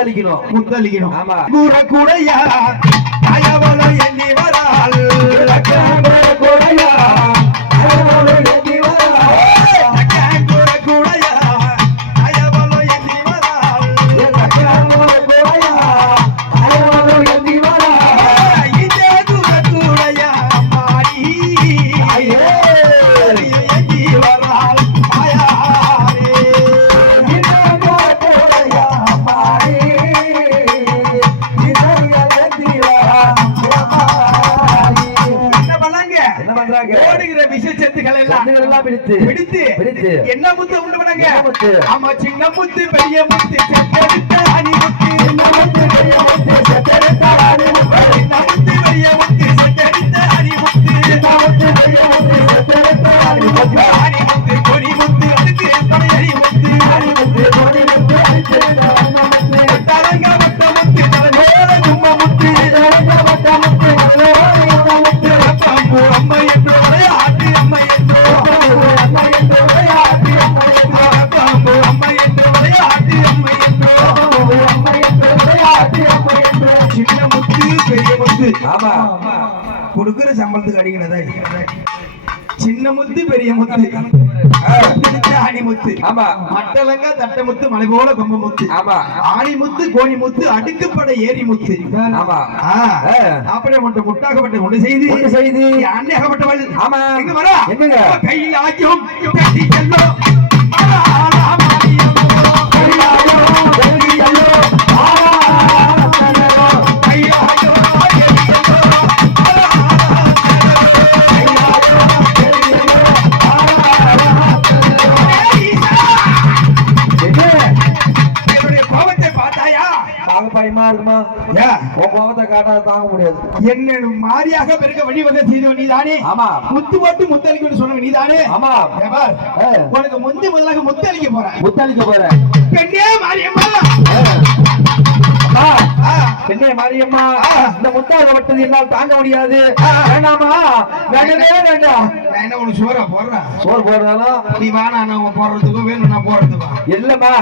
முத்தளிக்கணும் ஆமா கூற கூடையா தயவல எண்ணி வரால் கூற கூடையா தயவல எண்ணி வரால் கூற கூடையா தயவல எண்ணி வரால் கூற கூடையா தயவல எண்ணி வரால் இதே கூற கூடையா மாடி ஐயே எண்ணி வரால் ஆயாரே இதே கூற கூடையா மாடி ஓடுகிற விஷச்சத்துக்கள் எல்லாம் பிடித்து என்ன முத்து உண்டு பண்ணாங்க ஆமா சின்ன முத்து பெரிய முத்து செத்தெடுத்த அணி முத்து சின்ன முத்து பெரிய முத்து செத்தெடுத்த அணி முத்து சின்ன முத்து பெரிய முத்து செத்தெடுத்த அணி முத்து சின்ன முத்து பெரிய முத்து செத்தெடுத்த அணி முத்து அணி முத்து கொடி முத்து அதுக்கு படையடி முத்து அணி முத்து கொடி முத்து அதுக்கு முத்து தலங்க வட்ட முத்து தலங்கோட கும்ப முத்து தலங்க வட்ட முத்து தலங்கோட முத்து அம்மா அம்மா என்று விளையாட்டு அம்மா என்று அம்மா என்று விளையாட்டு அம்மா என்று அம்மா என்று விளையாட்டு அம்மா என்று அம்மா என்று விளையாட்டு அம்மா என்று சின்ன முத்து பெரிய முத்து ஆமா கொடுக்கிற சம்பளத்துக்கு அடிக்கிறதா சின்ன முத்து பெரிய முத்து ஆணி முத்து ஆமா மட்டலங்க தட்ட முத்து மலை போல கொம்ப முத்து ஆமா ஆணி முத்து கோணி முத்து அடுக்குப்படை ஏரி முத்து ஆமா அப்படியே மட்டும் முட்டாகப்பட்ட ஒன்று செய்து அன்னையாகப்பட்டவள் ஆமா எங்க வரா எங்க கையில் ஆக்கியும் கட்டி செல்லோ தாங்க முடியாது என்ன மாரியாக பெருக்க வழிவகை செய்தவன் நீதானே ஆமா முத்து போட்டு முத்தளிக்க சொன்னவன் நீதானே ஆமா உனக்கு முந்தி முதலாக முத்தளிக்க போறேன் பெண்ணே மாரியம்மா பெண்ணே மாரியம்மா இந்த முத்தாக வட்டது என்னால் தாங்க முடியாது வேண்டாமா வேண்டாம் என்ன உனக்கு சோறு போடுறாலும் நீ வேணா நான் போடுறதுக்கும் வேணும் நான் போடுறதுக்கும் இல்லம்மா